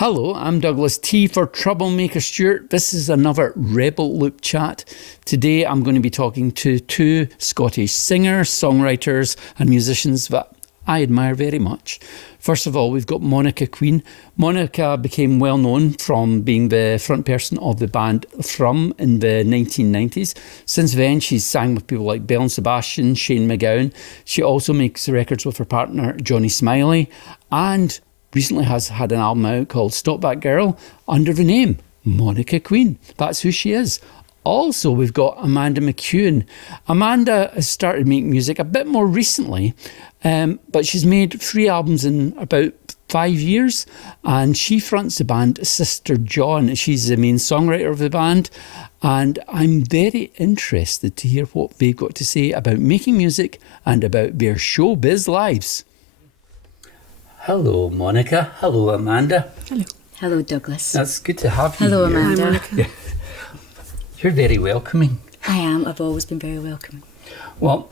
Hello, I'm Douglas, T for Troublemaker Stewart. This is another Rebel Loop chat. Today I'm going to be talking to two Scottish singers, songwriters and musicians that I admire very much. First of all, we've got Monica Queen. Monica became well known from being the front person of the band Thrum in the 1990s. Since then, she's sang with people like Belle and Sebastian, Shane McGowan. She also makes records with her partner, Johnny Smillie, and recently has had an album out called Stop That Girl under the name Monica Queen. That's who she is. Also, we've got Amanda McKeown. Amanda has started making music a bit more recently, but she's made 3 albums in about 5 years, and she fronts the band Sister John. She's the main songwriter of the band, and I'm very interested to hear what they've got to say about making music and about their showbiz lives. Hello, Monica. Hello, Amanda. Hello. Hello, Douglas. That's good to have you Hello, here. Amanda. Hi, Monica. You're very welcoming. I am. I've always been very welcoming. Well,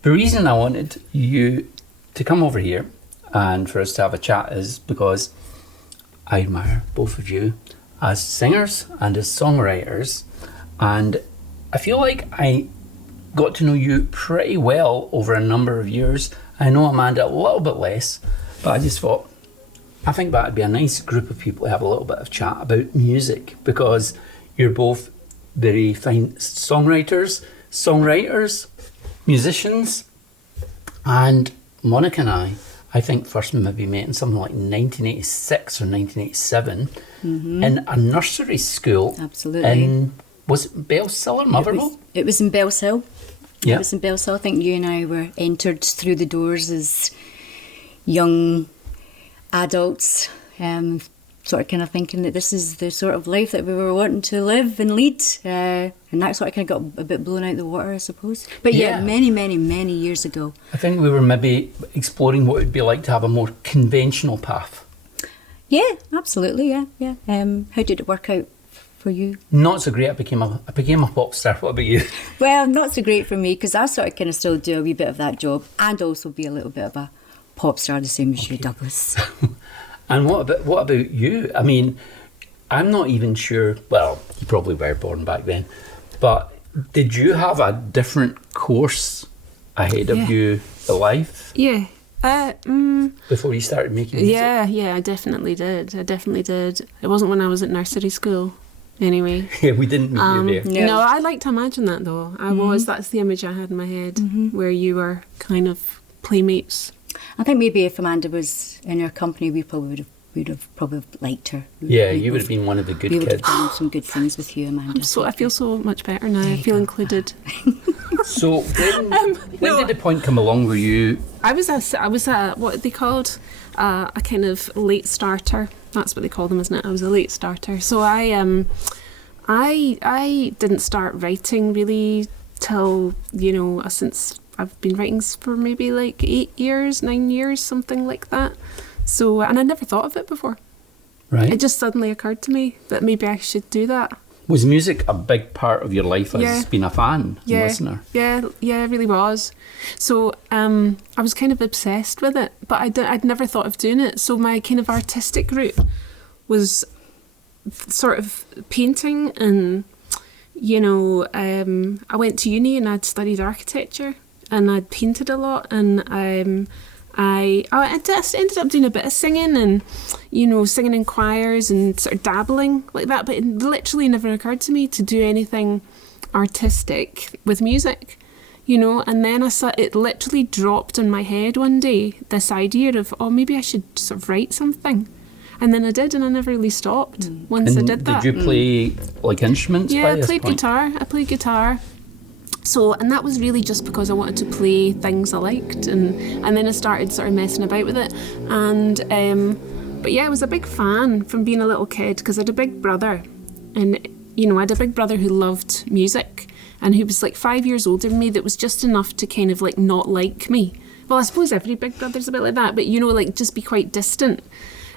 the reason I wanted you to come over here and for us to have a chat is because I admire both of you as singers and as songwriters, and I feel like I got to know you pretty well over a number of years. I know Amanda a little bit less, but I just thought, I think that'd be a nice group of people to have a little bit of chat about music, because you're both very fine songwriters, musicians, and Monica and I think first maybe met in something like 1986 or 1987 in a nursery school. Absolutely. Was it Bellsill or Motherwell? It was in Bellsill. Yeah. It was in Bellsill. I think you and I were entered through the doors as young adults, sort of kind of thinking that this is the sort of life that we were wanting to live and lead, and that sort of kind of got a bit blown out of the water, I suppose. But yeah, many years ago. I think we were maybe exploring what it would be like to have a more conventional path. Yeah, absolutely, yeah. How did it work out for you? Not so great. I became a pop star. What about you? Well, not so great for me, because I sort of kind of still do a wee bit of that job and also be a little bit of a pop star, the same as you, Douglas. And what about you? I mean, I'm not even sure. Well, you probably were born back then, but did you have a different course ahead of you in life? Yeah. Before you started making music? Yeah, I definitely did. It wasn't when I was at nursery school, anyway. Yeah, we didn't meet you there. No, I like to imagine that though. That's the image I had in my head, where you were kind of playmates. I think maybe if Amanda was in her company, we probably would have probably liked her. Yeah, you would have been one of the good kids. We would have done some good things with you, Amanda. I feel so much better now. I feel included. So when did the point come along where you? I was a what they called a kind of late starter. That's what they call them, isn't it? I was a late starter. So I didn't start writing really till since I've been writing for maybe like 9 years, something like that. So, and I never thought of it before. Right. It just suddenly occurred to me that maybe I should do that. Was music a big part of your life as being a fan and listener? Yeah, it really was. So I was kind of obsessed with it, but I'd never thought of doing it. So my kind of artistic route was sort of painting, and I went to uni and I'd studied architecture. And I'd painted a lot, and I just ended up doing a bit of singing and, singing in choirs and sort of dabbling like that. But it literally never occurred to me to do anything artistic with music, And then it literally dropped in my head one day, this idea of, maybe I should sort of write something. And then I did, and I never really stopped once I did that. Did you play like instruments? Yeah, I played guitar. So, and that was really just because I wanted to play things I liked, and then I started sort of messing about with it, and but yeah, I was a big fan from being a little kid, because I had a big brother, and I had a big brother who loved music, and who was like 5 years older than me, that was just enough to kind of like not like me. Well, I suppose every big brother's a bit like that, but like just be quite distant,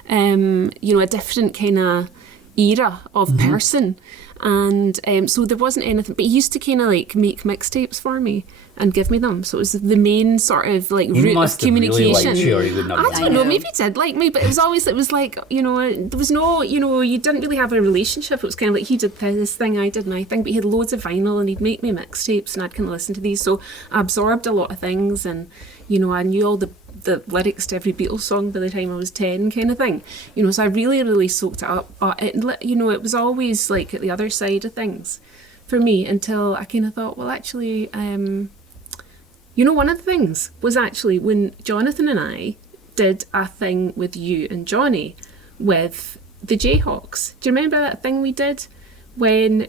a different kind of era of person. And so there wasn't anything, but he used to kind of like make mixtapes for me and give me them. So it was the main sort of like route of communication. Really liked you, or he wouldn't have I don't know, maybe he did like me, but it was like, you know, there was no, you know, you didn't really have a relationship. It was kind of like he did this thing, I did my thing, but he had loads of vinyl and he'd make me mixtapes and I'd kind of listen to these. So I absorbed a lot of things, and, you know, I knew all the lyrics to every Beatles song by the time I was 10, kind of thing, you know, so I really soaked it up. But it, you know, it was always like at the other side of things for me until I kind of thought, well, actually, you know, one of the things was actually when Jonathan and I did a thing with you and Johnny with the Jayhawks. Do you remember that thing we did when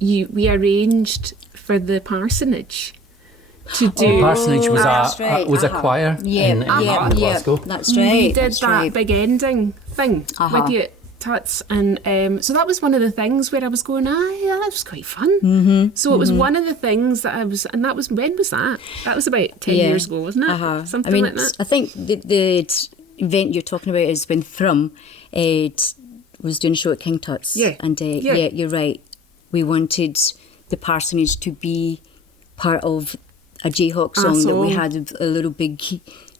we arranged for the parsonage to do? Parsonage was right. a choir in Glasgow. That's right. We did that's that right. big ending thing with you, Tuts, and so that was one of the things where I was going, yeah, that was quite fun. Mm-hmm. So it was one of the things that I was, and that was, when was that? That was about 10 years ago, wasn't it? Something like that. I think the event you're talking about is when Thrum was doing a show at King Tut's. Yeah. And yeah, you're right. We wanted the parsonage to be part of a Jayhawk song that we had a little big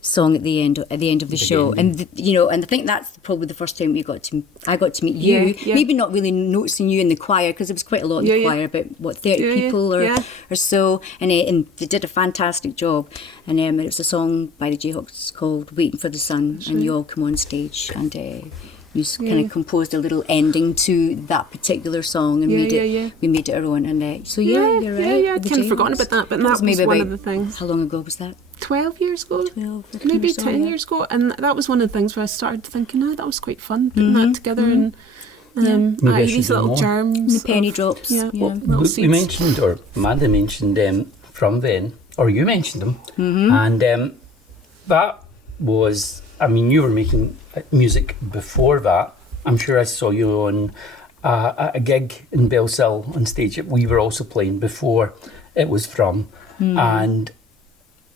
song at the end of the show, and you know, and I think that's probably the first time I got to meet you. Maybe not really noticing you in the choir, because there was quite a lot in the choir, about 30 people or so, and they did a fantastic job. And it was a song by the Jayhawks called "Waiting for the Sun," and you all come on stage and you kind of composed a little ending to that particular song and we made it our own. And so you're right. I'd kind of forgotten about that, but that was maybe one of the things. How long ago was that? 12 years ago, 12, maybe so, 10 years ago, and that was one of the things where I started thinking, that was quite fun putting that together, and these little germs, the penny drops. Little seeds. We mentioned, or Amanda mentioned, From then, or you mentioned them, and that was, I mean, you were making music before that. I'm sure I saw you on a gig in Belle on stage that we were also playing before it was From,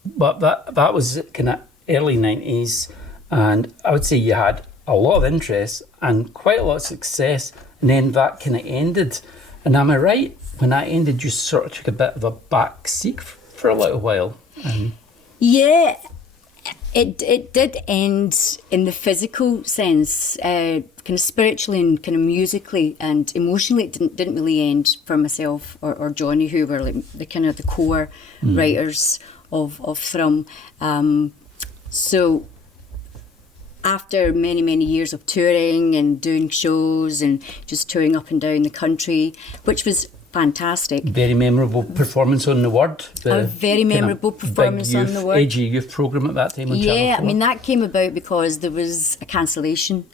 but that was kind of early 90s, and I would say you had a lot of interest and quite a lot of success, and then that kind of ended. And am I right, when that ended you sort of took a bit of a back seat for a little while? Yeah, it did end in the physical sense, kind of spiritually and kind of musically and emotionally. It didn't really end for myself or Johnny, who were like the kind of the core writers of Thrum. So after many years of touring and doing shows and just touring up and down the country, which was fantastic. Very memorable performance on The Word. A very memorable performance on The Word. Edgy youth programme at that time on Channel 4. Yeah, I mean, that came about because there was a cancellation.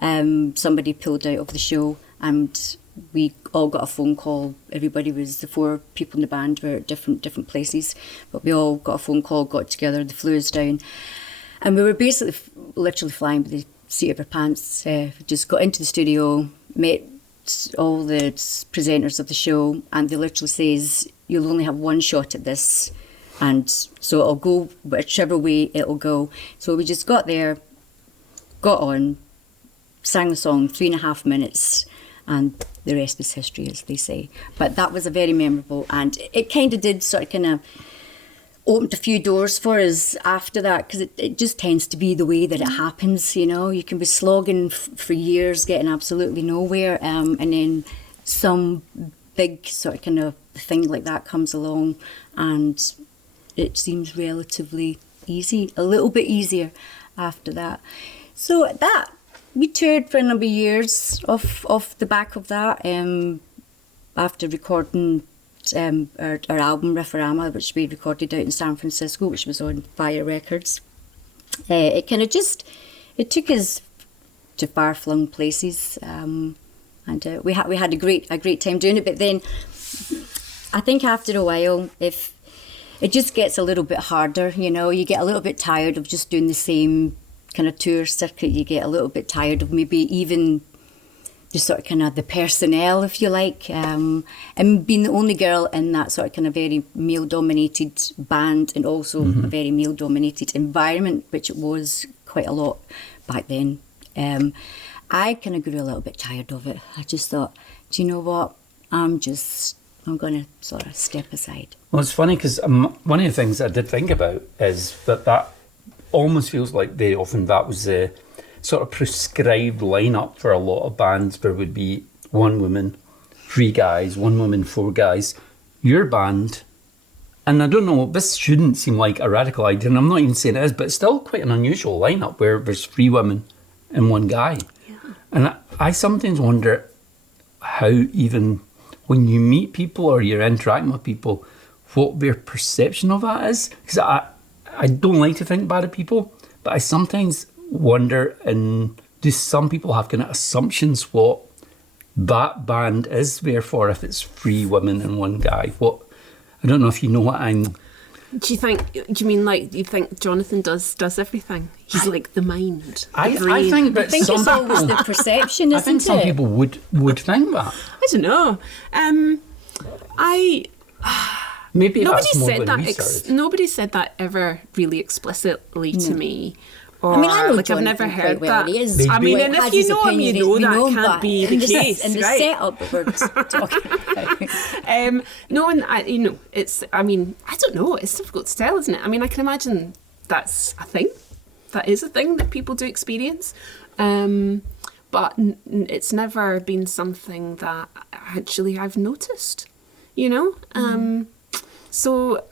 Somebody pulled out of the show and we all got a phone call. Everybody the 4 people in the band were at different places, but we all got a phone call, got together, the flew us down. And we were basically literally flying by the seat of our pants. Just got into the studio, met all the presenters of the show, and they literally says, you'll only have one shot at this, and so it'll go whichever way it'll go. So we just got there, got on, sang the song 3.5 minutes, and the rest is history, as they say. But that was a very memorable, and it kind of did sort of kind of opened a few doors for us after that, because it just tends to be the way that it happens, you know. You can be slogging for years, getting absolutely nowhere, and then some big sort of kind of thing like that comes along and it seems relatively easy, a little bit easier after that. So that, we toured for a number of years off the back of that, after recording our album Rifforama, which we recorded out in San Francisco, which was on Fire Records. It kind of it took us to far-flung places, and we had a great time doing it. But then I think after a while, if it just gets a little bit harder, you know, you get a little bit tired of just doing the same kind of tour circuit. You get a little bit tired of maybe even just sort of kind of the personnel, if you like, and being the only girl in that sort of kind of very male-dominated band, and also a very male-dominated environment, which it was quite a lot back then. I kind of grew a little bit tired of it. I just thought, do you know what? I'm going to sort of step aside. Well, it's funny because one of the things I did think about is that almost feels like very often that was the sort of prescribed lineup for a lot of bands, where would be one woman, 3 guys, one woman, 4 guys. Your band, and I don't know, this shouldn't seem like a radical idea, and I'm not even saying it is, but it's still quite an unusual lineup where there's 3 women and 1 guy. Yeah. And I sometimes wonder how, even when you meet people or you're interacting with people, what their perception of that is. Because I don't like to think bad of people, but I sometimes wonder, and do some people have kind of assumptions what that band is, therefore, if it's 3 women and 1 guy? What, I don't know if you know what I'm... Do you mean like you think Jonathan does everything? He's like the mind. I think that it's some always people, the perception, isn't I think some it? people would think that. I don't know. Maybe Nobody that's more said when that. we started. Nobody said that ever really explicitly to me. Or, I mean, I know like I've never Jonathan heard quite well. that. He is, I mean, like, and if has you his know him, you opinion, know we that him, can't but be the case, in the right? setup that we're talking about. No, and it's. I mean, I don't know. It's difficult to tell, isn't it? I mean, I can imagine that's a thing. That is a thing that people do experience, but it's never been something that actually I've noticed. So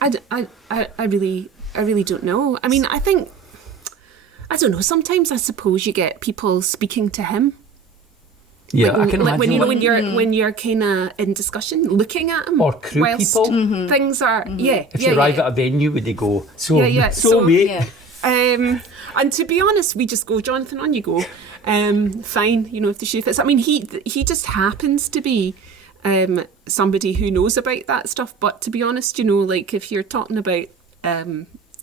I really don't know. I mean, I don't know. Sometimes I suppose you get people speaking to him. Yeah, like, I can like imagine. when you're kind of in discussion, looking at him, Or crew whilst people. things are If you arrive at a venue, would they go, so So, mate? Yeah. And to be honest, we just go, Jonathan, on you go. Fine, if the shoe fits. I mean, he just happens to be somebody who knows about that stuff. But to be honest, like if you're talking about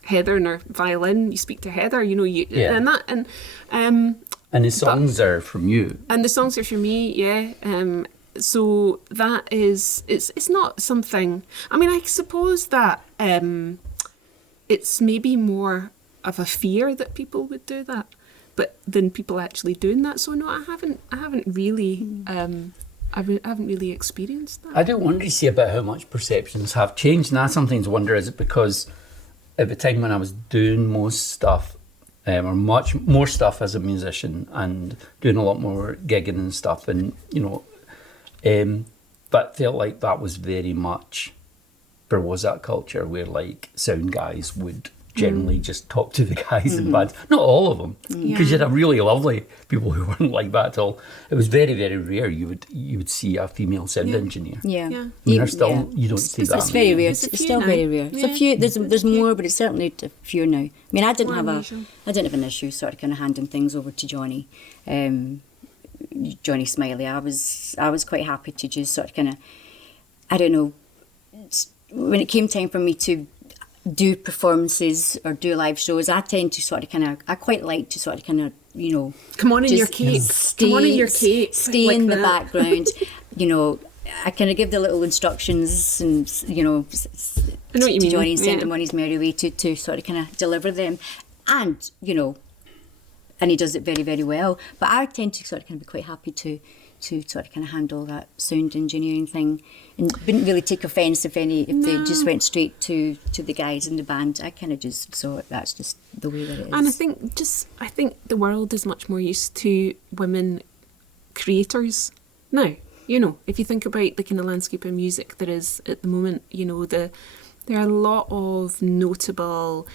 Heather and her violin, you speak to Heather, and that And the songs are from you. and the songs are for me, yeah. So that is, it's not something. I mean, I suppose that it's maybe more of a fear that people would do that, but than people actually doing that. So no, I haven't really. I haven't really experienced that. I do wonder to see about how much perceptions have changed, and I sometimes wonder, is it because at the time when I was doing most stuff, or much more stuff as a musician and doing a lot more gigging and stuff, and but felt like that was very much, there was that culture where like sound guys would generally just talk to the guys in bands. Not all of them, because you'd have really lovely people who weren't like that at all. It was very, very rare you would see a female sound engineer. Yeah. Yeah. I mean, there's still, you don't see that. It's very rare. There's a It's few still now. very rare. There's a few. There's more, but it's certainly a few now. I mean, I didn't More have unusual. an issue sort of kind of handing things over to Johnny, Johnny Smillie. I was quite happy to just sort of kind of, I don't know, when it came time for me to do performances or do live shows, I tend to sort of kind of, I quite like to sort of kind of, Come on in your just cake. stay, Come on in your cake. stay like in the that. background. I kind of give the little instructions and, I know what you to mean. Johnny and send Yeah. him on his merry way to sort of kind of deliver them. And, and he does it very, very well. But I tend to sort of kind of be quite happy to sort of kind of handle that sound engineering thing, and wouldn't really take offence if they just went straight to the guys in the band. I kind of just saw that's just the way that it is. And I think the world is much more used to women creators now. If you think about the kind of landscape of music there is at the moment, there are a lot of notable,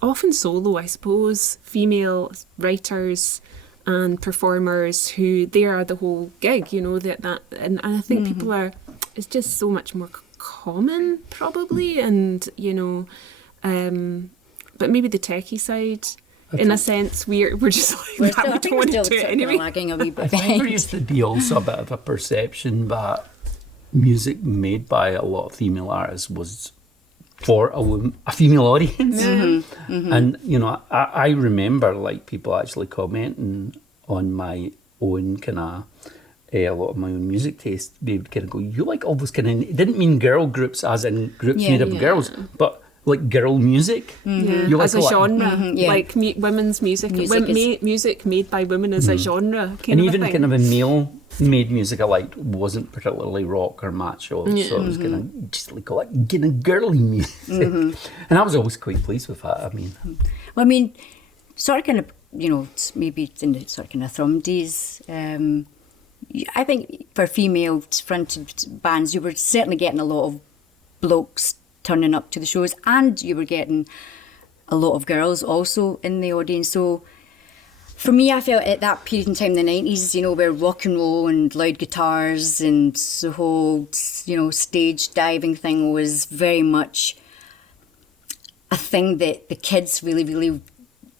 often solo, I suppose, female writers and performers who they are the whole gig, and I think people are, it's just so much more common probably, and but maybe the techie side, in a sense, we're just like that. I We think don't we're want still to do it sort of anyway. lagging a wee bit I think behind. there used to be also a bit of a perception that music made by a lot of female artists was for a female audience. And, I remember like people actually commenting on my own kind of, a lot of my own music taste. They would kind of go, you like all those kind of, it didn't mean girl groups as in groups made up of girls, but like girl music. Yeah, You as a like- genre, yeah. like women's music, music made by women as a genre, kind And of even a thing. kind of a male-made music I liked wasn't particularly rock or macho, so it was kind of just like kind of girly music. And I was always quite pleased with that. I mean, Well, I mean, sort of kind of, maybe in the sort of kind of Thrum days, I think for female fronted bands, you were certainly getting a lot of blokes turning up to the shows, and you were getting a lot of girls also in the audience. So for me, I felt at that period in time, the 90s, where rock and roll and loud guitars and the whole, stage diving thing was very much a thing that the kids really, really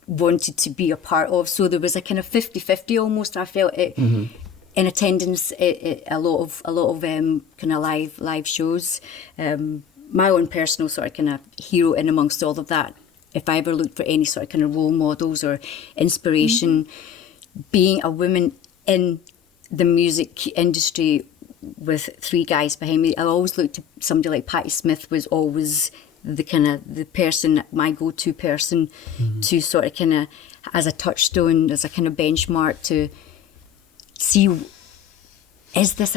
wanted to be a part of. So there was a kind of 50-50 almost, I felt, in attendance at a lot of kind of live shows. My own personal sort of kind of hero in amongst all of that, if I ever looked for any sort of kind of role models or inspiration, being a woman in the music industry with three guys behind me, I always looked to somebody like Patti Smith was always the person, my go-to person to sort of kind of, as a touchstone, as a kind of benchmark to see, is this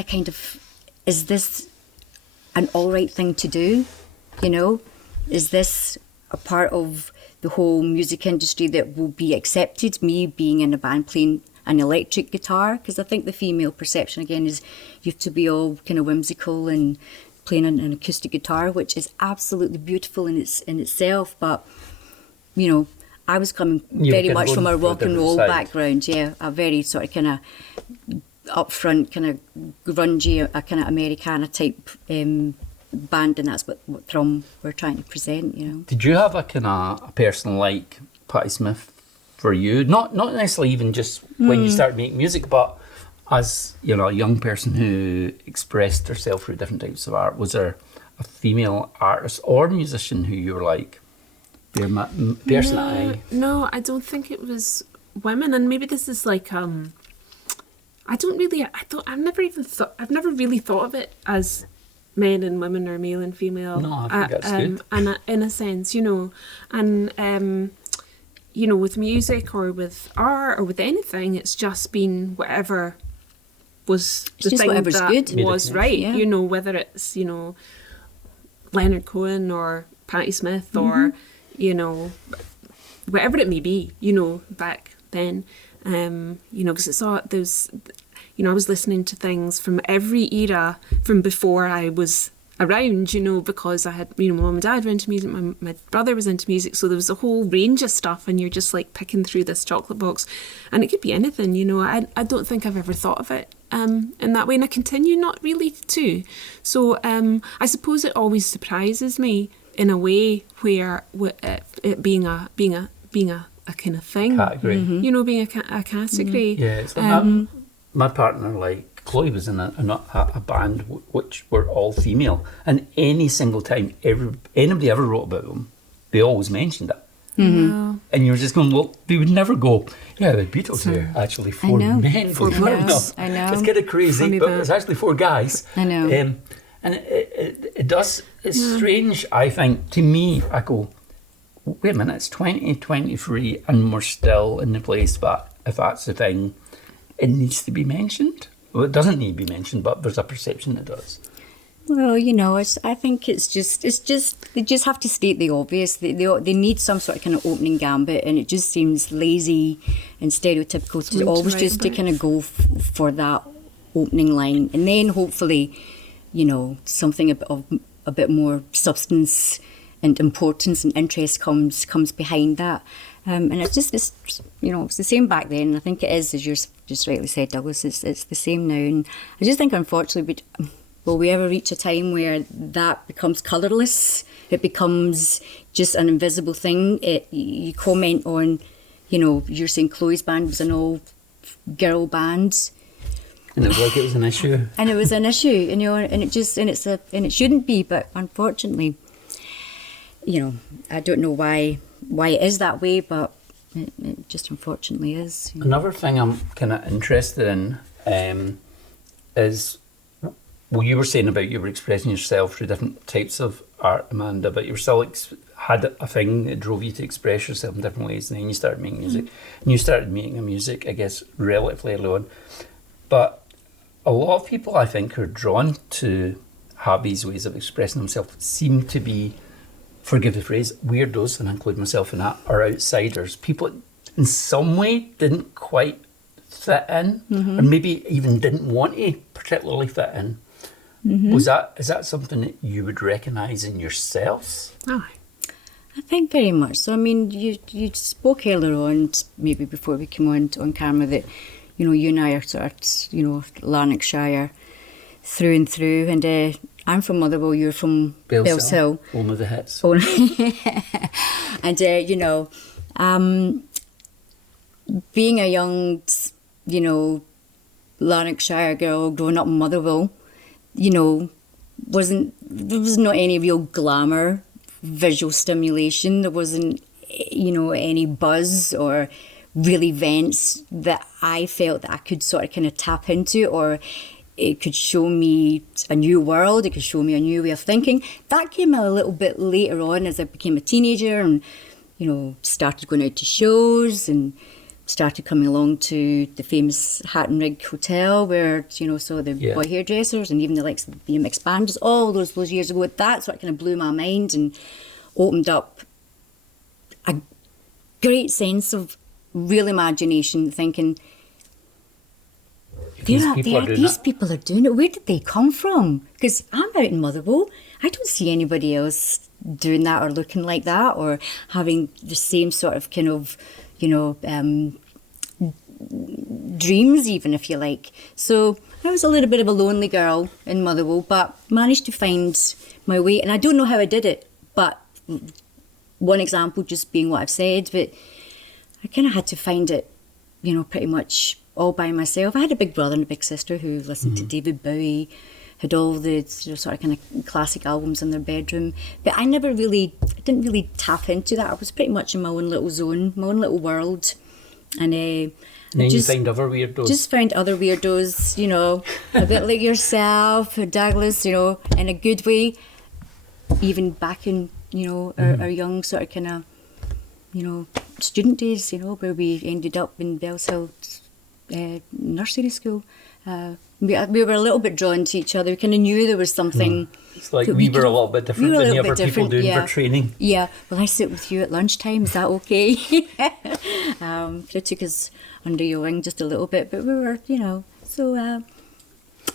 an all right thing to do? Is this a part of the whole music industry that will be accepted? Me being in a band playing an electric guitar, because I think the female perception again is you have to be all kind of whimsical and playing an acoustic guitar, which is absolutely beautiful in itself. But I was coming very much from a rock and roll background, a very sort of kind of upfront, kind of grungy, a kind of Americana type band, and that's what Thrum were trying to present. did you have a kind of a person like Patti Smith for you? Not necessarily even just when you started making music, but as a young person who expressed herself through different types of art. Was there a female artist or musician who you were like, No, I don't think it was women, and maybe this is like I've never really thought of it as men and women or male and female. No, I think that's good. And in a sense, and with music or with art or with anything, it's just been whatever was the just thing whatever's that good. was right. Yeah. Whether it's Leonard Cohen or Patti Smith or whatever it may be. Back then. Because it's all those, I was listening to things from every era from before I was around, because I had, my mum and dad were into music, my brother was into music, so there was a whole range of stuff, and you're just like picking through this chocolate box, and it could be anything, I don't think I've ever thought of it in that way, and I continue not really to. So I suppose it always surprises me in a way where it being a kind of thing, category. being a category. Yeah, it's my partner, like Chloe, was in a band which were all female, and any single time anybody ever wrote about them, they always mentioned it. Wow. And you're just going, well, they would never go, the Beatles are actually four men. Four girls. I know. It's kind of crazy, Funny but that. it's actually four guys. I know. And it does, it's strange, I think, to me. I go, wait a minute, it's 2023 and we're still in the place that if that's the thing, it needs to be mentioned. Well, it doesn't need to be mentioned, but there's a perception it does. Well, I think it's just they just have to state the obvious. They need some sort of kind of opening gambit, and it just seems lazy and stereotypical to always just to kind of go for that opening line, and then hopefully, something a bit more substance and importance and interest comes behind that. And it's the same back then. I think it is, as you just rightly said, Douglas. It's the same now, and I just think, unfortunately, will we ever reach a time where that becomes colourless? It becomes just an invisible thing. You comment on, you're saying Chloe's band was an all-girl band, And it was like it was an issue. and it was an issue, and it shouldn't be, but unfortunately, I don't know why it is that way, but it just unfortunately is. Another thing I'm kind of interested in is, well, you were saying about you were expressing yourself through different types of art, Amanda, but you were still had a thing that drove you to express yourself in different ways, and then you started making music. And you started making music, I guess, relatively early on. But a lot of people, I think, who are drawn to have these ways of expressing themselves seem to be, forgive the phrase, weirdos, and I include myself in that, or outsiders. People in some way didn't quite fit in, or maybe even didn't want to particularly fit in. Is that something that you would recognise in yourselves? Oh, I think very much so. I mean, you spoke earlier on, maybe before we came on camera, that, you know, you and I are sort of, you know, Lanarkshire through and through. And I'm from Motherwell, you're from Bell's Hill. Home of the hits. And, you know, being a young, you know, Lanarkshire girl growing up in Motherwell, you know, there was not any real glamour, visual stimulation. There wasn't, you know, any buzz or real events that I felt that I could sort of kind of tap into, or it could show me a new world, it could show me a new way of thinking. That came a little bit later on as I became a teenager and, you know, started going out to shows and started coming along to the famous Hat and Rig Hotel where, you know, saw the boy hairdressers and even the likes of the BMX bands, all those years ago. That sort of kind of blew my mind and opened up a great sense of real imagination, thinking, these people are doing it. Where did they come from? Because I'm out in Motherwell. I don't see anybody else doing that or looking like that or having the same sort of kind of, you know, dreams, even, if you like. So I was a little bit of a lonely girl in Motherwell, but managed to find my way. And I don't know how I did it, but one example just being what I've said, but I kind of had to find it, you know, pretty much all by myself. I had a big brother and a big sister who listened to David Bowie, had all the, you know, sort of kind of classic albums in their bedroom, but I didn't really tap into that. I was pretty much in my own little zone, my own little world, and then you find other weirdos. Just found other weirdos, you know, a bit like yourself, Douglas, you know, in a good way. Even back in, you know, our young sort of kind of, you know, student days, you know, where we ended up in Belle's Hill nursery school. We were a little bit drawn to each other. We kind of knew there was something. It's like we were a little bit different than the other people doing for training. Yeah. Well, I sit with you at lunchtime. Is that okay? Could have took us under your wing just a little bit, but we were, you know. So,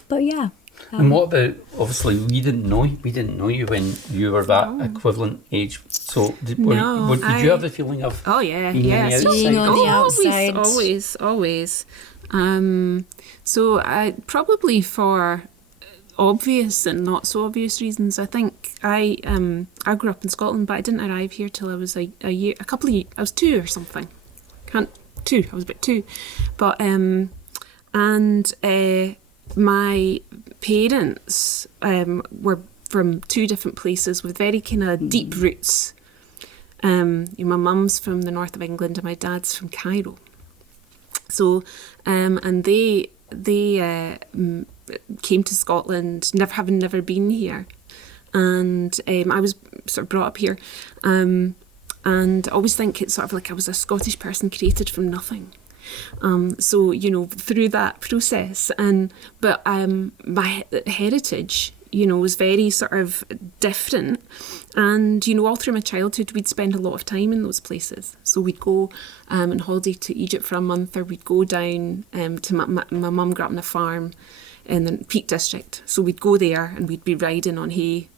but yeah. And what about, obviously, we didn't know you when you were that equivalent age. So did you have the feeling of being on the outside? Always. So I probably for obvious and not so obvious reasons. I think I grew up in Scotland, but I didn't arrive here till I was I was 2 or something. I was about 2, but my parents were from 2 different places with very kind of deep roots. My mum's from the north of England and my dad's from Cairo. So, and they came to Scotland, having never been here, and I was sort of brought up here, and I always think it's sort of like I was a Scottish person created from nothing. So, you know, through that process, but my heritage, you know, was very sort of different, and, you know, all through my childhood we'd spend a lot of time in those places. So we'd go on holiday to Egypt for a month, or we'd go down to my mum grew up on a farm in the Peak District, so we'd go there and we'd be riding on hay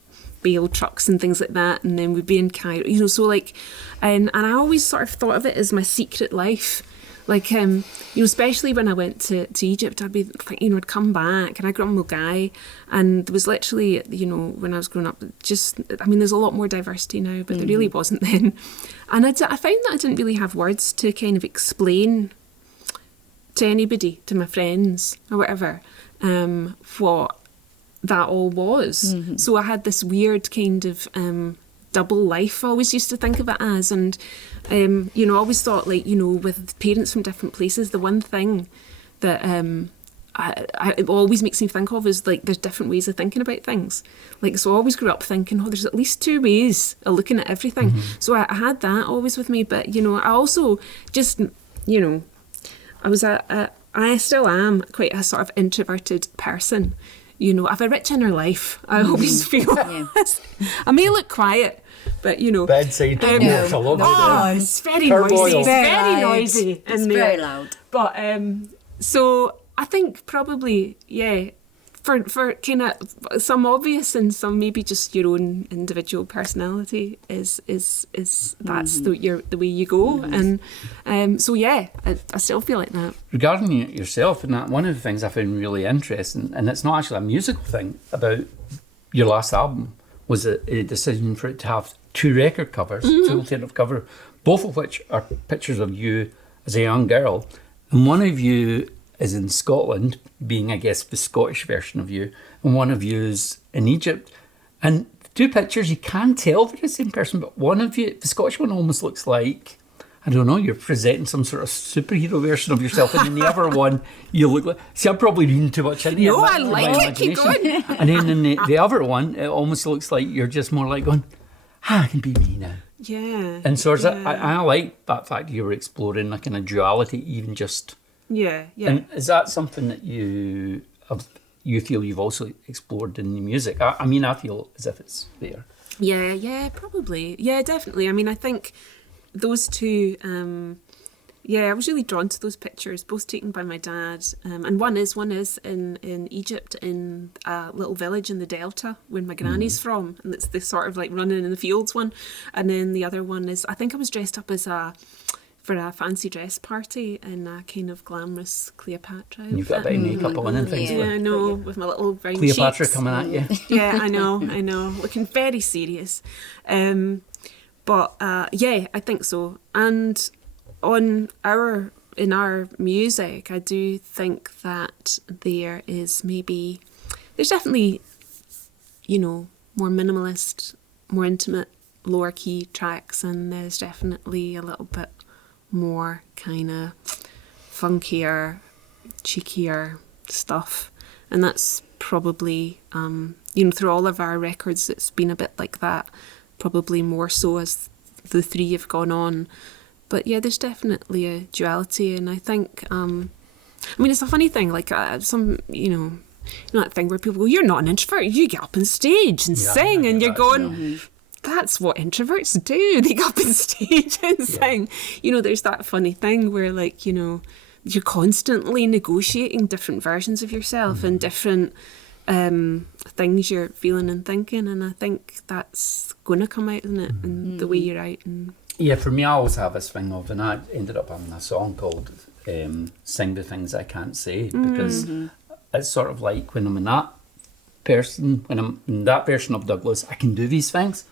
bale trucks and things like that, and then we'd be in Cairo, you know, so like, and I always sort of thought of it as my secret life. Like, you know, especially when I went to Egypt, I'd be, you know, I'd come back and I grew up in Mulgai, and there was literally, you know, when I was growing up, there's a lot more diversity now, but there really wasn't then. And I found that I didn't really have words to kind of explain to anybody, to my friends or whatever, what that all was. So I had this weird kind of double life, I always used to think of it as, and you know, I always thought, like, you know, with parents from different places, the one thing that it always makes me think of is like there's different ways of thinking about things. Like, so I always grew up thinking, there's at least 2 ways of looking at everything. So I had that always with me. But, I also just, I still am quite a sort of introverted person. I have a rich inner life. I always feel. I may look quiet, but Bedside talk, a lot it's very Turmoil. noisy. It's very loud. noisy. It's in very there. loud. But so I think probably for kind of some obvious and some maybe just your own individual personality is that's the way you go. And so I still feel like that. Regarding yourself, and that one of the things I found really interesting, and it's not actually a musical thing, about your last album was a decision for it to have 2 record covers, 2 alternative covers, both of which are pictures of you as a young girl, and one of you is in Scotland, being, I guess, the Scottish version of you, and one of you is in Egypt. And the 2 pictures, you can tell they're the same person, but one of you, the Scottish one, almost looks like, I don't know, you're presenting some sort of superhero version of yourself, and in the other one, you look like... See, I'm probably reading too much into No, it. I like it, keep going. And then in the other one, it almost looks like you're just more like going, I can be me now. Yeah. And so I like that fact you were exploring a kind of duality, even just... Yeah. And is that something that you feel you've also explored in the music? I mean, I feel as if it's there. Yeah, probably. Yeah, definitely. I mean, I think those 2, I was really drawn to those pictures, both taken by my dad. And one is in Egypt, in a little village in the Delta where my granny's from. And it's the sort of like running in the fields one. And then the other one is, I think I was dressed up as for a fancy dress party in a kind of glamorous Cleopatra outfit. You've got a bit of makeup on and things. Yeah, I know, with my little round Cleopatra cheeks. coming at you. Yeah, I know, looking very serious. But I think so. And in our music, I do think that there's definitely, more minimalist, more intimate, lower key tracks, and there's definitely a little bit more kind of funkier, cheekier stuff. And that's probably, through all of our records, it's been a bit like that, probably more so as the 3 have gone on. But yeah, there's definitely a duality. And I think, it's a funny thing, like that thing where people go, you're not an introvert, you get up on stage and sing, and you're going... That's what introverts do. They go up on stage and sing. There's that funny thing where, like, you're constantly negotiating different versions of yourself and different things you're feeling and thinking. And I think that's going to come out, isn't it? And the way you write. And Yeah, for me, I always have this thing of, and I ended up having a song called Sing the Things I Can't Say, because it's sort of like when I'm in that version of Douglas, I can do these things.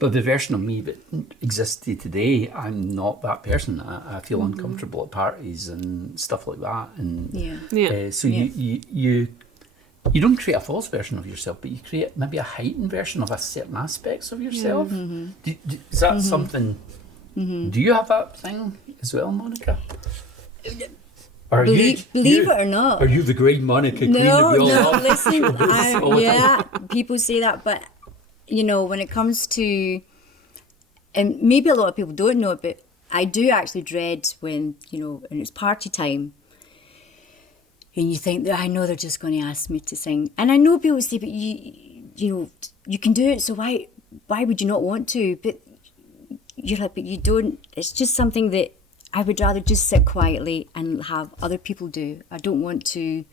But the version of me that exists today, I'm not that person. I feel uncomfortable at parties and stuff like that. And so you don't create a false version of yourself, but you create maybe a heightened version of a certain aspects of yourself. Is that something? Do you have that thing as well, Monica? Believe it or not. Are you the great Monica queen that we all love? Listen, people say that, but when it comes to, and maybe a lot of people don't know it, but I do actually dread when, and it's party time, and you think that I know they're just going to ask me to sing. And I know people say, but you can do it, so why would you not want to? But you're like, but you don't. It's just something that I would rather just sit quietly and have other people do. I don't want to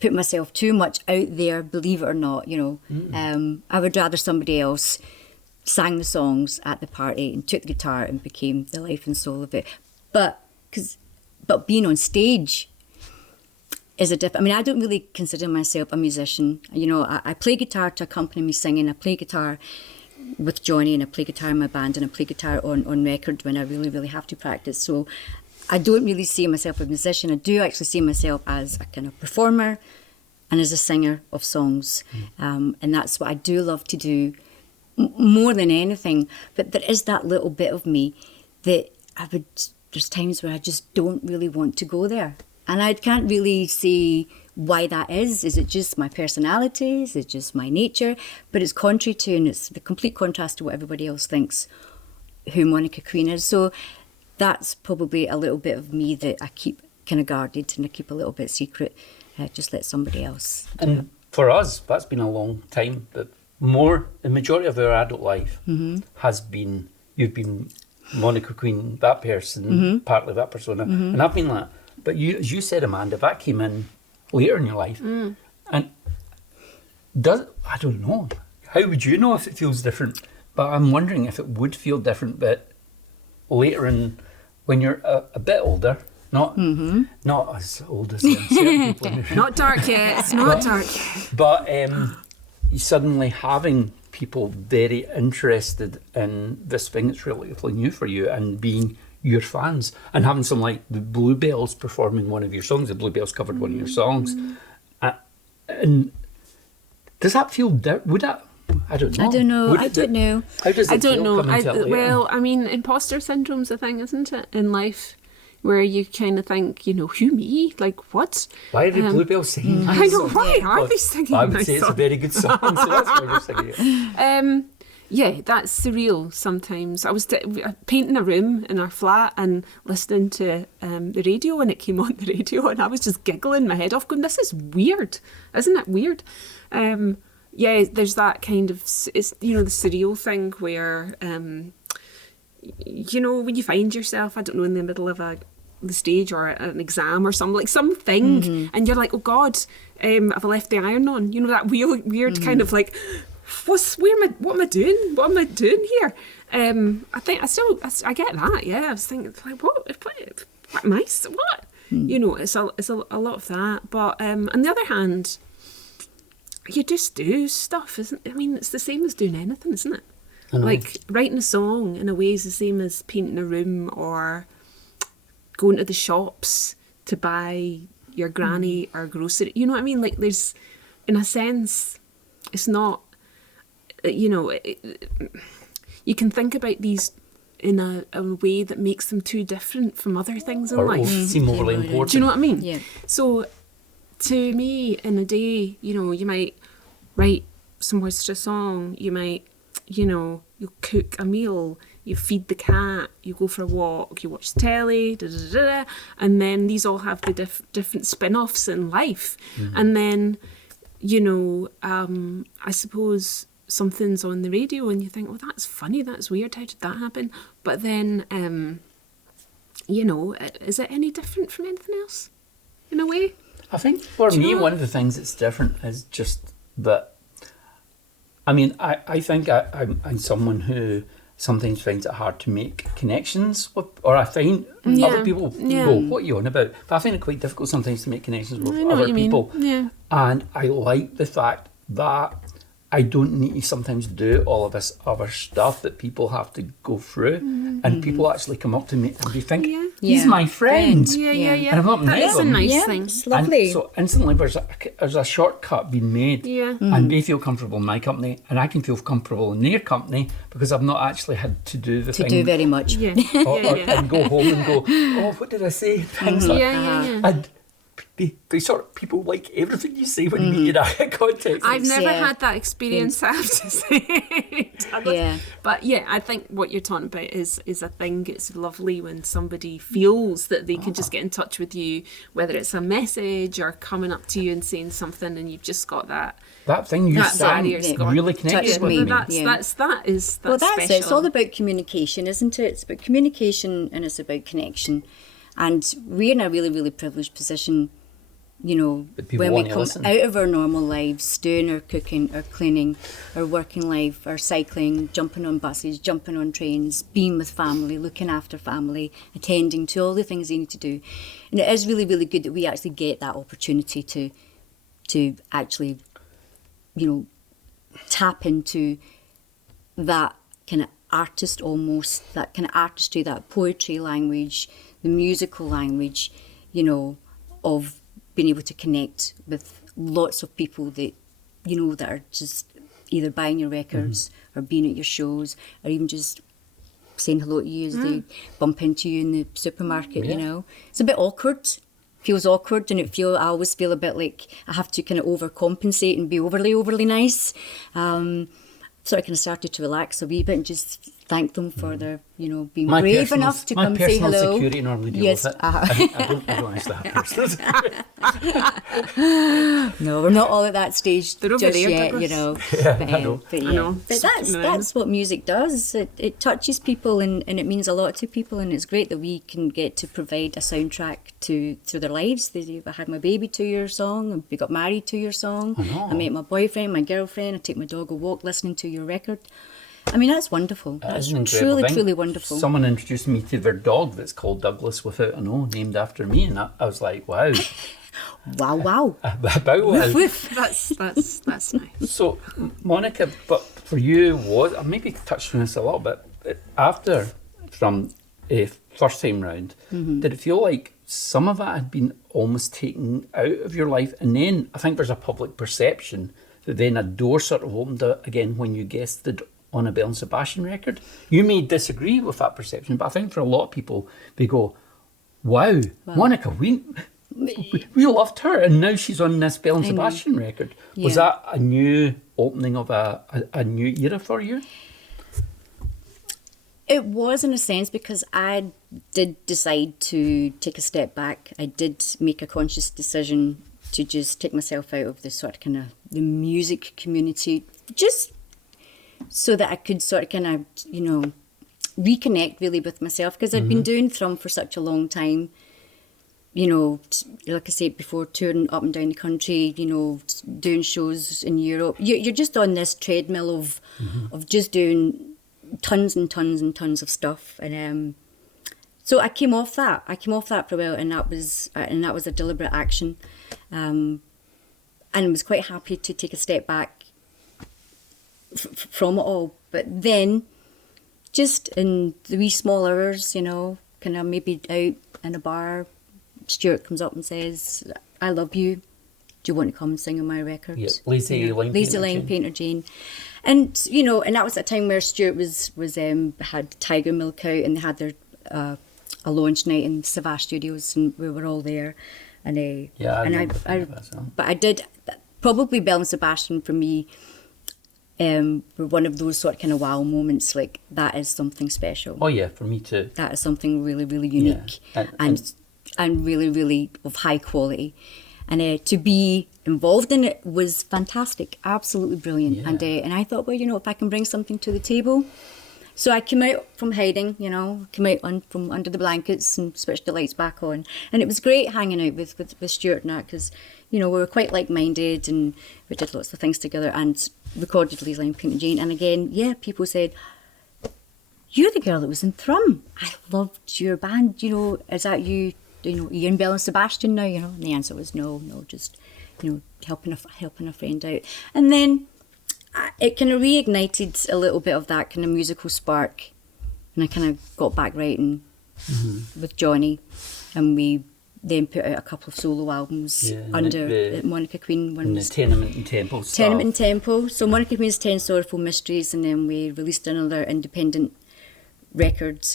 put myself too much out there, believe it or not, I would rather somebody else sang the songs at the party and took the guitar and became the life and soul of it. But being on stage is a different... I don't really consider myself a musician. I play guitar to accompany me singing. I play guitar with Johnny, and I play guitar in my band, and I play guitar on record when I really, really have to practice. So I don't really see myself as a musician. I do actually see myself as a kind of performer and as a singer of songs. And that's what I do love to do more than anything. But there is that little bit of me that there's times where I just don't really want to go there. And I can't really say why that is. Is it just my personality? Is it just my nature? But it's contrary to, and it's the complete contrast to what everybody else thinks who Monica Queen is. So that's probably a little bit of me that I keep kind of guarded and I keep a little bit secret. Just let somebody else do it. And for us, that's been a long time, but the majority of our adult life has been, you've been Monica Queen, that person, partly that persona, and I've been that. But you, as you said, Amanda, that came in later in your life. And I don't know, how would you know if it feels different? But I'm wondering if it would feel different, but later in, when you're a bit older, not as old as certain people. Not dark yet. It's not dark yet. But you suddenly having people very interested in this thing that's relatively new for you and being your fans, and having some like the Bluebells performing one of your songs. The Bluebells covered one of your songs. And does that feel would that? I don't know. I don't know. I don't know. How does it I don't feel know. coming to it later? Well, I mean, imposter syndrome's a thing, isn't it, in life, where you kind of think, you know, who me? Like, what? Why are the Bluebells singing? I know, why are they singing I would my say it's a song? very good song, so that's why you're singing it. Yeah, that's surreal sometimes. I was painting a room in our flat and listening to the radio, and it came on the radio, and I was just giggling my head off going, this is weird. Isn't it weird? Yeah, there's that kind of, it's, you know, the surreal thing where, you know, when you find yourself, I don't know, in the middle of the stage or an exam or something, like something, and you're like, oh God, have I left the iron on? You know, that weird kind of like, what am I doing? What am I doing here? I think I get that. Yeah, I was thinking like, what am I? What? You know, it's a lot of that. But on the other hand, you just do stuff, isn't it? I mean, it's the same as doing anything, isn't it? Like writing a song in a way is the same as painting a room or going to the shops to buy your granny or grocery. You know what I mean? Like there's, in a sense, it's not, you know, you can think about these in a way that makes them too different from other things in Or life. seem overly important. Do you know what I mean? Yeah. So to me, in a day, you know, you might write some words to a song, you might, you know, you'll cook a meal, you feed the cat, you go for a walk, you watch telly, and then these all have the different spin-offs in life. And then, you know, I suppose something's on the radio and you think, oh, that's funny, that's weird, how did that happen? But then, you know, is it any different from anything else, in a way? I think for Do you me, know? one of the things that's different is just that, I mean, I think I'm someone who sometimes finds it hard to make connections with, or I find other people go, what are you on about? But I find it quite difficult sometimes to make connections with I know other what you people. mean. Yeah. And I like the fact that I don't need to sometimes do all of this other stuff that people have to go through, and people actually come up to me and they think, he's Yeah. my friend. Yeah. And I've not met That is a them. nice Yeah, thing. it's lovely. And so instantly there's a shortcut being made, Yeah. and they feel comfortable in my company, and I can feel comfortable in their company because I've not actually had to do the to thing. do very much. Yeah. And go home and go, oh, what did I say? Things like Yeah. And they sort of, people like everything you say when you meet in a context. I've never Yeah. had that experience, I have to say. Douglas. Yeah. But yeah, I think what you're talking about is a thing. It's lovely when somebody feels that they can just get in touch with you, whether it's a message or coming up to you and saying something, and you've just got that. that thing you That sang barrier's gone. really connects Touched with me. me. That is Well, that's special. it. It's all about communication, isn't it? It's about communication and it's about connection. And we're in a really, really privileged position, you know, But people when we want to come listen. out of our normal lives, doing our cooking, our cleaning, our working life, our cycling, jumping on buses, jumping on trains, being with family, looking after family, attending to all the things you need to do. And it is really, really good that we actually get that opportunity to actually, you know, tap into that kind of artist almost, that kind of artistry, that poetry language, the musical language, you know, of being able to connect with lots of people that, you know, that are just either buying your records or being at your shows or even just saying hello to you as they bump into you in the supermarket, you know. It's a bit awkward, feels awkward, and I always feel a bit like I have to kind of overcompensate and be overly nice. So I kind of started to relax a wee bit and just thank them for their, being brave enough to come say hello. My personal security normally deals with it. I don't actually have personal security. No, we're not all at that stage They're over just there, yet, Douglas. I know. But I know. But that's what music does. It touches people and it means a lot to people, and it's great that we can get to provide a soundtrack to their lives. I had my baby to your song, and we got married to your song. I met my boyfriend, my girlfriend. I take my dog a walk listening to your record. I mean, that's wonderful. That's truly wonderful. Someone introduced me to their dog that's called Douglas without an O, named after me, and I was like, wow. Wow. About wow. That's nice. So, Monica, but for you, I maybe touched on this a little bit, after from first time round, did it feel like some of that had been almost taken out of your life? And then I think there's a public perception that then a door sort of opened again when you guested on a Belle and Sebastian record. You may disagree with that perception, but I think for a lot of people, they go, wow. Monica, we loved her, and now she's on this Belle and Sebastian record. Yeah. Was that a new opening of a new era for you? It was, in a sense, because I did decide to take a step back. I did make a conscious decision to just take myself out of the sort of kind of the music community, just so that I could sort of kind of, reconnect really with myself, because I'd been doing Thrum for such a long time, like I said before, touring up and down the country, doing shows in Europe. You're just on this treadmill of just doing tons and tons and tons of stuff, and so I came off that for a while, and that was a deliberate action, and I was quite happy to take a step back from it all. But then, just in the wee small hours, kind of maybe out in a bar, Stewart comes up and says, "I love you. Do you want to come and sing on my record?" Yeah, Lazy Line Painter Jane. And and that was a time where Stewart was had Tiger Milk out, and they had their a launch night in Savage Studios, and we were all there. And but I did probably Belle and Sebastian for me. Were one of those sort of kind of wow moments, like that is something special. Oh yeah, for me too. That is something really, really unique, and really, really of high quality. And to be involved in it was fantastic, absolutely brilliant. Yeah. And I thought, well, if I can bring something to the table. So I came out from hiding, came out from under the blankets and switched the lights back on. And it was great hanging out with Stewart and that, because, we were quite like-minded, and we did lots of things together and recorded Lazy Line Painter Jane. And again, people said, "You're the girl that was in Thrum. I loved your band, is that you? Ian, Belle and Sebastian now, And the answer was no, just, helping a friend out. And then it kind of reignited a little bit of that kind of musical spark, and I kind of got back writing with Johnny, and we then put out a couple of solo albums under Monica Queen. One was Tenement and Temple stuff. Tenement and Temple. So Monica Queen's 10 Sorrowful Mysteries, and then we released another independent record,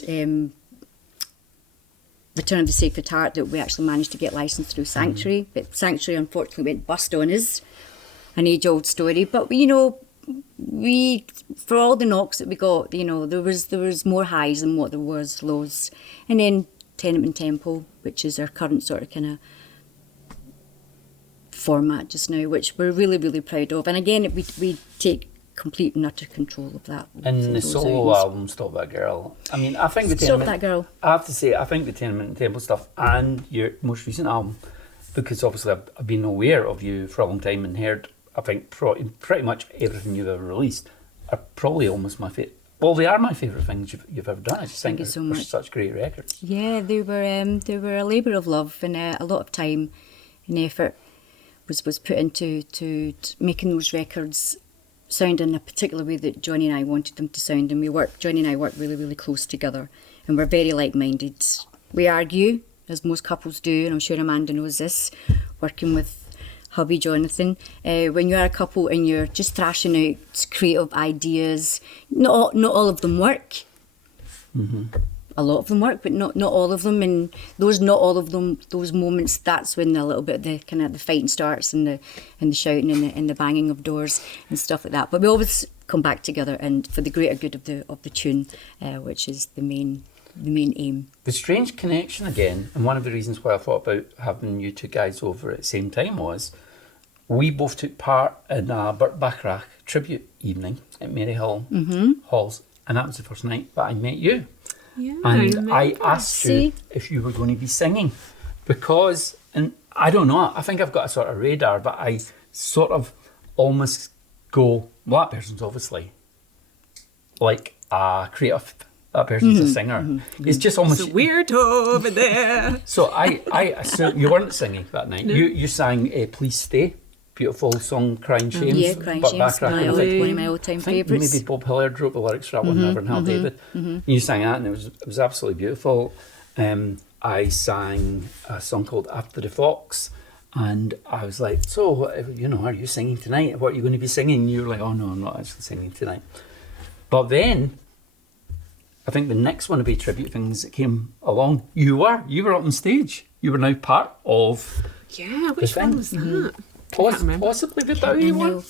Return of the Sacred Heart, that we actually managed to get licensed through Sanctuary. But Sanctuary unfortunately went bust on us, an age-old story. But we for all the knocks that we got, there was more highs than what there was lows. And then Tenement Temple, which is our current sort of kind of format just now, which we're really, really proud of. And again, we take complete and utter control of that. And the solo album, Stop That Girl. I mean, I think the Tenement... Stop That Girl. I have to say, I think the Tenement and Temple stuff and your most recent album, because obviously I've been aware of you for a long time and heard, I think, pretty much everything you've ever released, are probably almost my favourite. Well, they are my favourite things you've ever done. I just Thank you so much. Such great records. Yeah, they were a labour of love, and a lot of time and effort was put into making those records sound in a particular way that Johnny and I wanted them to sound. And Johnny and I work really, really close together, and we're very like-minded. We argue, as most couples do, and I'm sure Amanda knows this, working with hubby Jonathan. When you're a couple and you're just thrashing out creative ideas, not all of them work. a lot of them work, but not all of them. And those moments, that's when a little bit of the kind of the fighting starts, and the shouting and the banging of doors and stuff like that. But we always come back together and for the greater good of the tune, which is the main aim. The strange connection again, and one of the reasons why I thought about having you two guys over at the same time was we both took part in a Burt Bacharach tribute evening at Maryhill Halls, and that was the first night that I met you. Yeah, And I asked you if you were going to be singing because, and I don't know, I think I've got a sort of radar, but I sort of almost go, well, that person's obviously like a creative, that person's a singer. It's just almost... It's a weirdo over there. So so you weren't singing that night. No. You sang Please Stay, beautiful song, Crying Shames. Yeah, Crying Burt Shames, Bacharach, one and of my all-time I think favourites. maybe Bob Hilliard wrote the lyrics for that one, Never and Hal David. You sang that, and it was absolutely beautiful. I sang a song called After the Fox, and I was like, so, are you singing tonight? What are you going to be singing? And you were like, oh no, I'm not actually singing tonight. But then, I think the next one of the tribute things that came along, you were up on stage. You were now part of Yeah, which the one thing. was that? Possibly the Bowie one.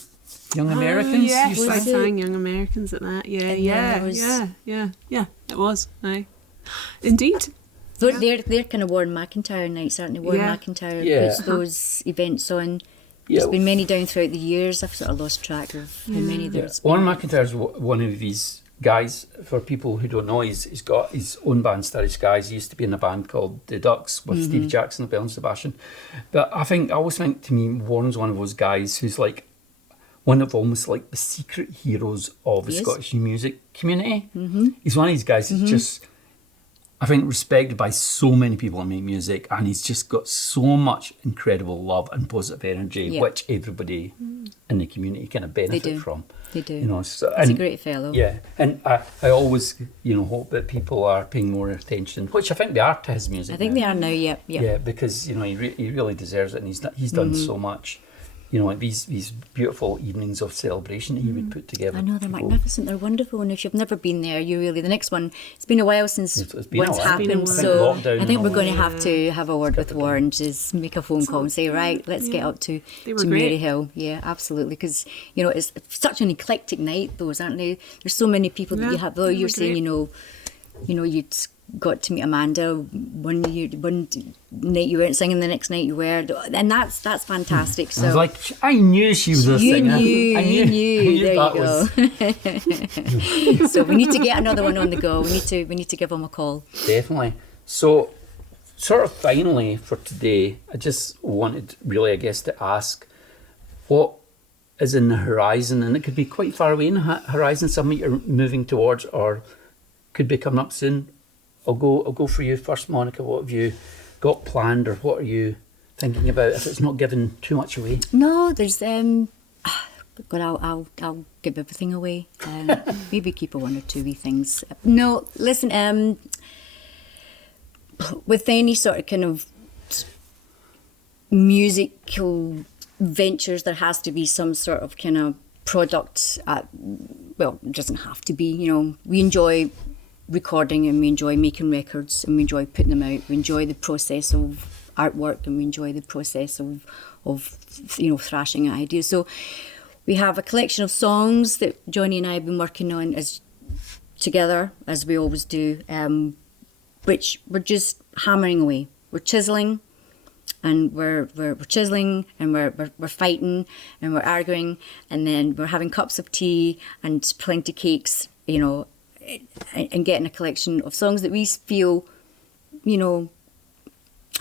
Young Americans. Yes, you I sang. sang Young Americans at that. Yeah, And yeah, there was- yeah. It was. Aye. Indeed. They're kind of Warren McIntyre nights, aren't they? Warren Yeah. McIntyre Yeah. puts those events on. Yeah. There's been many down throughout the years. I've sort of lost track of how many there's been. Warren McIntyre's one of these guys. For people who don't know, he's got his own band, Starry Skies. He used to be in a band called The Ducks with Stevie Jackson, Belle and Sebastian. But I always think to me, Warren's one of those guys who's like one of almost like the secret heroes of the Yes. Scottish music community. He's one of these guys that's just, I think, respected by so many people who make music, and he's just got so much incredible love and positive energy, Yeah. which everybody in the community kind of benefit do. from. They do. So, He's a and- great fellow. Yeah, and I always, hope that people are paying more attention, which I think they are to his music. I think they are now, yep. Yeah, because he really deserves it, and he's done so much. Like these beautiful evenings of celebration that he would put together. I know, they're People- magnificent, they're wonderful, and if you've never been there, the next one, it's been a while since It's been what's a while. It's been a happened, while. so Lockdown I think and we're all going to that. have to have a word with Warren, just make a phone call and say, right, let's get up to They were great. Maryhill. Yeah, absolutely, because, it's such an eclectic night, those, aren't they? There's so many people that Yeah, you have, though they you're were saying, great. you'd got to meet Amanda one night you weren't singing, the next night you were, and that's fantastic. So I was like, I knew she was a you singer. knew, I you knew. There that you go. So we need to get another one on the go. We need to give him a call. Definitely. So, sort of finally for today, I just wanted really, I guess, to ask what is in the horizon, and it could be quite far away in the horizon, something you're moving towards, or could be coming up soon. I'll go for you first, Monica. What have you got planned, or what are you thinking about? If it's not giving too much away. No, there's God, I'll give everything away. Maybe keep one or two wee things. No, listen. With any sort of kind of musical ventures, there has to be some sort of kind of product. Well, it doesn't have to be. We enjoy recording, and we enjoy making records, and we enjoy putting them out. We enjoy the process of artwork, and we enjoy the process of thrashing at ideas. So we have a collection of songs that Johnny and I have been working on together, as we always do, which we're just hammering away. We're chiseling, and we're chiseling, and we're fighting, and we're arguing, and then we're having cups of tea and plenty of cakes, and getting a collection of songs that we feel,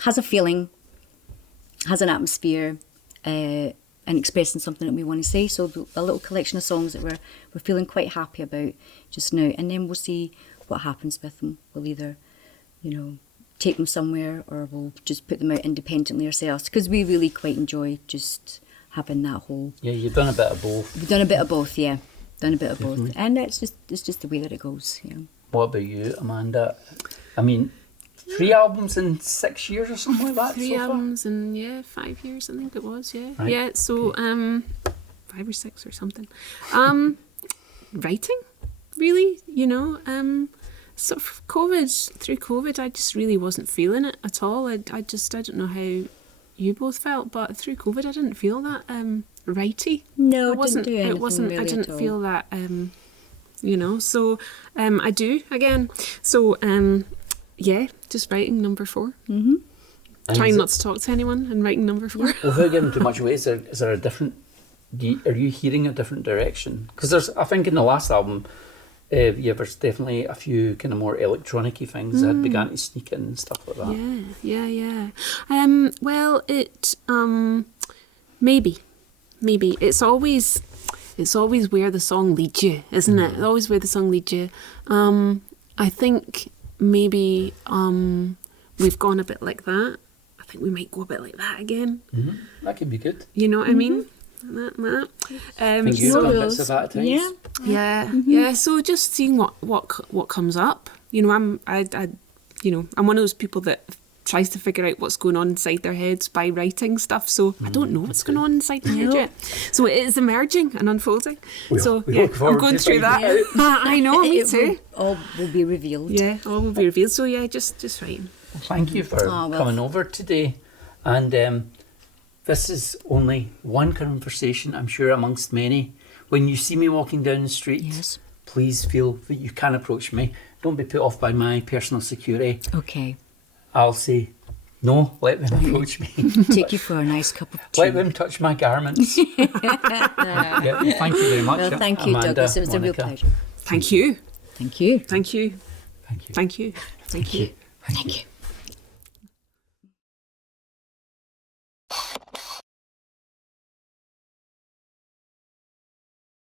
has a feeling, has an atmosphere, and expressing something that we want to say. So a little collection of songs that we're feeling quite happy about just now, and then we'll see what happens with them. We'll either, take them somewhere, or we'll just put them out independently ourselves, because we really quite enjoy just having that whole. Yeah, you've done a bit of both. We've done a bit of both, yeah. Done a bit of Definitely. both, and it's just the way that it goes. What about you, Amanda? I mean, 3 albums in 6 years or something like that. 3 so far? albums in 5 years, I think it was. Yeah, Right. yeah. So 5 or 6 or something. Writing, really. sort of through COVID, I just really wasn't feeling it at all. I don't know how you both felt, but through COVID, I didn't feel that righty. No, I wasn't. didn't do anything It wasn't. really I didn't at all. feel that. So I do again. So just writing number 4. Mm-hmm. Trying not to talk to anyone and writing number 4. Without giving too much away, is there a different? Are you hearing a different direction? Because I think in the last album, there's definitely a few kind of more electronic-y things that began to sneak in and stuff like that. Yeah. Well, it maybe it's always where the song leads you, isn't it? It's always where the song leads you. I think maybe we've gone a bit like that. I think we might go a bit like that again. Mm-hmm. That could be good. You know what I mean? That. I think you've done bits of that at times. Yeah. So just seeing what comes up. You know, I'm one of those people that tries to figure out what's going on inside their heads by writing stuff. So I don't know what's going on inside my head yet. So it is emerging and unfolding. We look forward I'm going to through that. finding I know, me It too. all will be revealed. Yeah, all will be revealed. So yeah, just writing. Thank you for coming over today. And this is only one conversation, I'm sure, amongst many. When you see me walking down the street, Yes. please feel that you can approach me. Don't be put off by my personal security. Okay. I'll say, no, let them approach me. Take you for a nice cup of tea. Let them touch my garments. Yeah, thank you very much. Well, thank you, Amanda, Douglas. It was a real Monica. pleasure. Thank you. Thank you. Thank you. Thank you. Thank you. Thank you. Thank you.